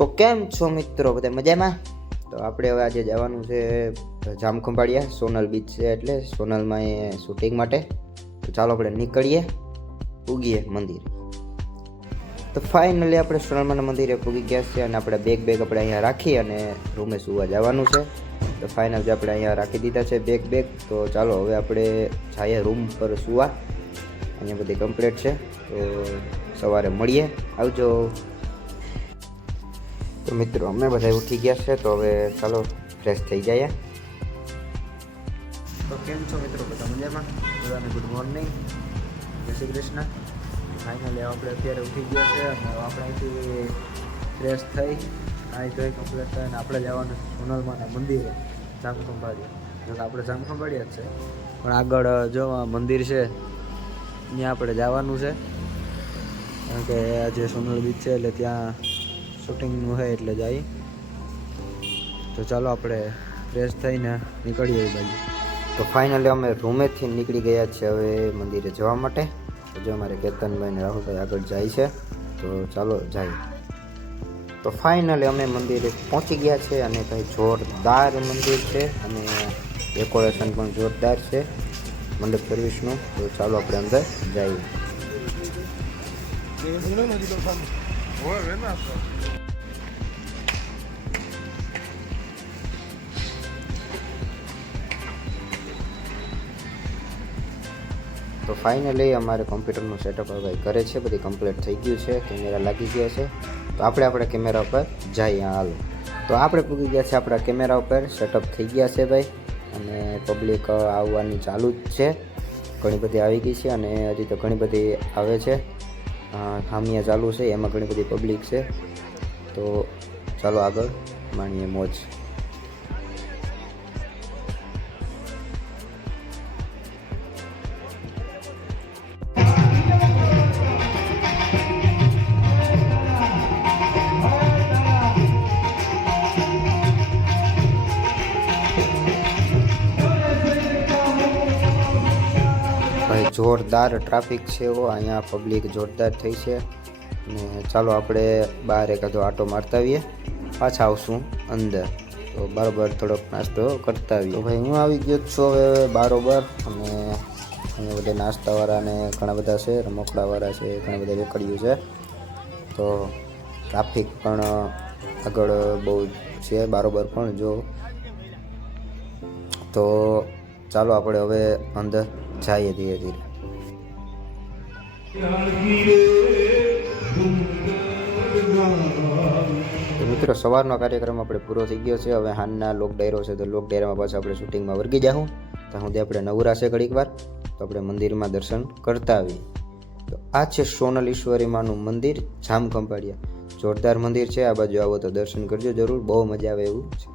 તો કેમ છો મિત્રો, બધા મજામાં? તો આપણે હવે આજે જવાનું છે જામખંભાળિયા, સોનલ બીચ છે એટલે સોનલમાં એ શૂટિંગ માટે. તો ચાલો આપણે નીકળીએ, પૂગીએ મંદિરે. તો ફાઇનલી આપણે સોનલમાના મંદિરે પૂગી ગયા છે અને આપણે બેગ આપણે અહીંયા રાખી અને રૂમે સુવા જવાનું છે. તો ફાઇનલ જે આપણે અહીંયા રાખી દીધા છે બેગ. તો ચાલો હવે આપણે જઈએ રૂમ પર સુવા. અહીંયા બધી કમ્પ્લીટ છે, તો સવારે મળીએ, આવજો. તો મિત્રો અમે બધા ઉઠી ગયા છે, તો હવે ચાલો ફ્રેશ થઈ જઈએ. તો કેમ છો મિત્રો, બધા મજામાં? બધાને ગુડ મોર્નિંગ, જય શ્રી કૃષ્ણ. ફાઇનલી આપણે અત્યારે ઉઠી ગયા છે અને આપણે અહીંથી ફ્રેશ થઈ અહીં તો કમ્પ્લીટ થઈને આપણે જવાનું સોનલમાના મંદિરે જામખંભાળિયા. જો કે આપણે જામખંભાળિયા જ છે, પણ આગળ જો મંદિર છે ત્યાં આપણે જવાનું છે, કારણ કે આજે સોનલ બીચ છે એટલે ત્યાં શૂટિંગનું છે એટલે જાય. તો ચાલો આપણે ફ્રેશ થઈને નીકળીએ એ બાજુ. તો ફાઇનલી અમે રૂમેથી નીકળી ગયા છીએ હવે મંદિરે જવા માટે. તો જો અમારે કેતનભાઈ ને રાહુલભાઈ આગળ જાય છે, તો ચાલો જાય. તો ફાઇનલી અમે મંદિરે પહોંચી ગયા છે અને ભાઈ જોરદાર મંદિર છે અને ડેકોરેશન પણ જોરદાર છે મંડપ સર્વિસનું. તો ચાલો આપણે અંદર જઈએ. તો ફાઇનલી અમારે કોમ્પ્યુટરનું સેટઅપ હવે કરે છે, બધી કમ્પ્લીટ થઈ ગયું છે, કેમેરા લાગી ગયા છે. તો આપણે કેમેરા ઉપર જઈએ. હાલો, તો આપણે પૂગી ગયા છે આપણા કેમેરા ઉપર, સેટઅપ થઈ ગયા છે ભાઈ. અને પબ્લિક આવવાની ચાલુ જ છે, ઘણી બધી આવી ગઈ છે અને હજી તો ઘણી બધી આવે છે. ખામિયા ચાલુ છે, એમાં ઘણી બધી પબ્લિક છે. તો ચાલો આગળ માણીએ મોજ. જોરદાર ટ્રાફિક છે એવો અહીંયા, પબ્લિક જોરદાર થઈ છે. ને ચાલો આપણે બહાર એકાદો આટો મારતા આવીએ, પાછા આવશું અંદર. તો બરાબર થોડોક નાસ્તો કરતા આવીએ. તો ભાઈ હું આવી ગયો છું હવે બરાબર, અને અહીંયા બધા નાસ્તાવાળા ને ઘણા બધા છે, રમકડાવાળા છે, ઘણા બધા વેકડીઓ છે. તો ટ્રાફિક પણ આગળ બહુ છે બરાબર પણ જો. તો ચાલો આપણે હવે અંદર જઈએ ધીરે ધીરે. તો મિત્રો સવારનો કાર્યક્રમ આપણે પૂરો થઈ ગયો છે. હવે હાલના લોક ડાયરો છે, તો લોક ડાયરામાં પાછા આપણે શૂટિંગમાં વર્ગી જાઉં. ત્યાં સુધી આપણે નવરા છે ઘડીક વાર, તો આપણે મંદિરમાં દર્શન કરતા આવીએ. તો આ છે સોનલ ઈશ્વરી માનું મંદિર જામખંભાળિયા. જોરદાર મંદિર છે, આ બાજુ આવો તો દર્શન કરજો જરૂર, બહુ મજા આવે એવું છે.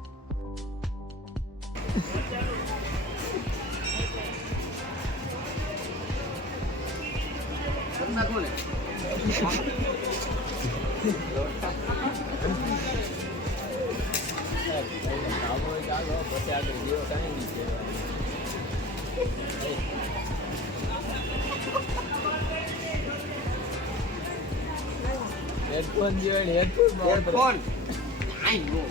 હેડફોન આઈ નો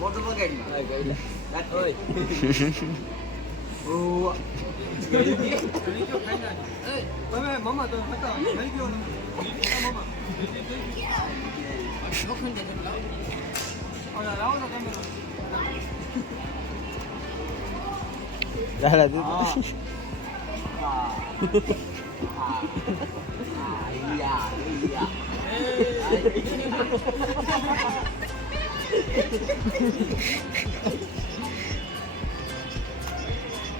મોટો પકડ ના ઓય ઓ તમે મમ્મા તો બતાવો મળી ગયો મમ્મા લોખંડ દે લાવો ઓલા લાવો તો કેમેરો દાડા દે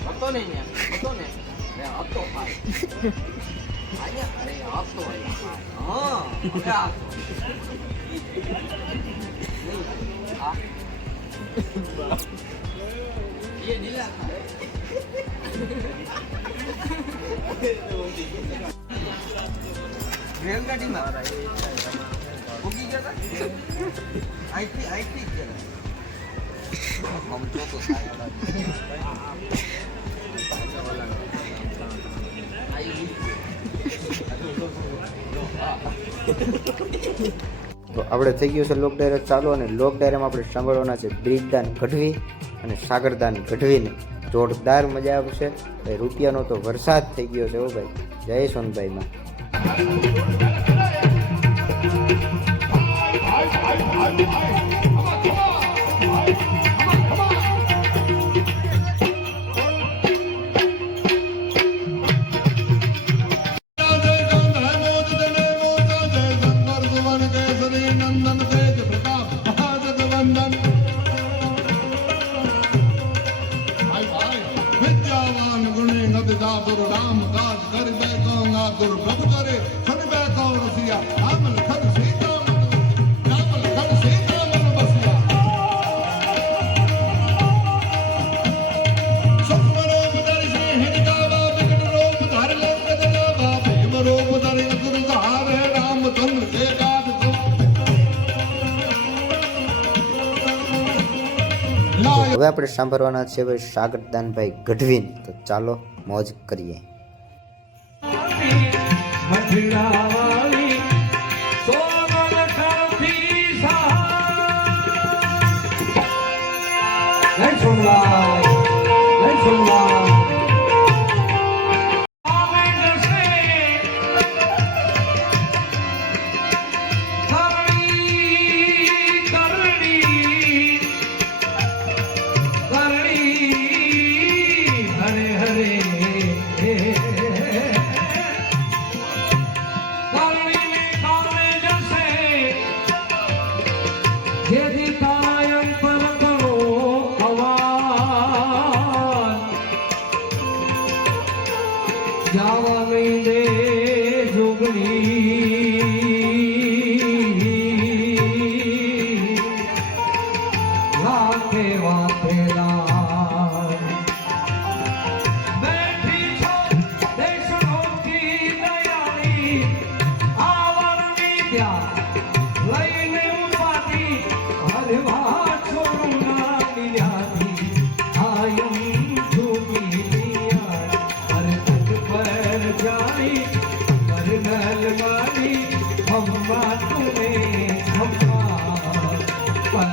હતો નહીં ને હતો ને હતો ભાઈ અરે હતો હા ये नीला રેલગાડીમાં ઉગી ગયા હતા આઈટી ગયા તો આપણે થઈ ગયું છે લોક ડાયરો ચાલુ, અને લોક ડાયરામાં આપણે સાંભળવાના છે બ્રિજદાન ગઢવી અને સાગરદાન ગઢવીને. જોરદાર મજા આવશે. રૂપિયાનો તો વરસાદ થઈ ગયો છે. ઓ ભાઈ, જય સોનભાઈમાં. राम काज कर बैठोंगा गुरु प्रभु करे सुन बैठो रसिया राम लखन सीता राम लखन सीता मन बसिया सुख रूप दर्शन हितकावा विकट रूप धर लोक जनावा भीम रूप धरि गुरु सहारे रामचंद्र के गाद હવે આપણે સાંભળવાના છે ભાઈ સાગરદાનભાઈ ગઢવી. તો ચાલો મોજ કરીએ. જાવા નહીં દે જોગણી લાખે વાતેલા બેઠી છો દેશનો કી દયાળી આવરની ત્યાં લઈને ઉપાધી હરવા છોડું ના મિલ્યાથી આયમ જોગી जानी करनल मानी हम्मा तुम्हें हम्मा पर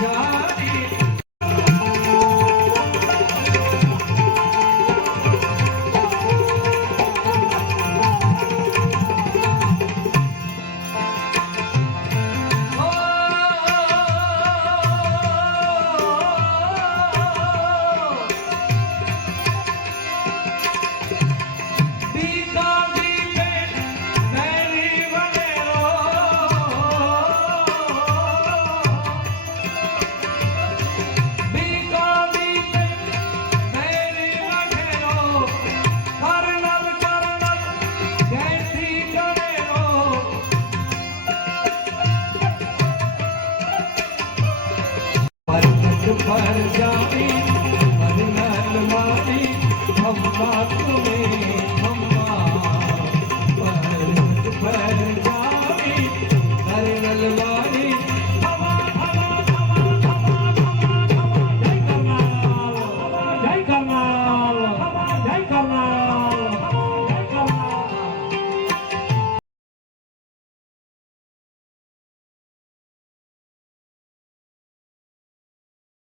जानी पर जानी करनल मानी हम्मा तुम्हें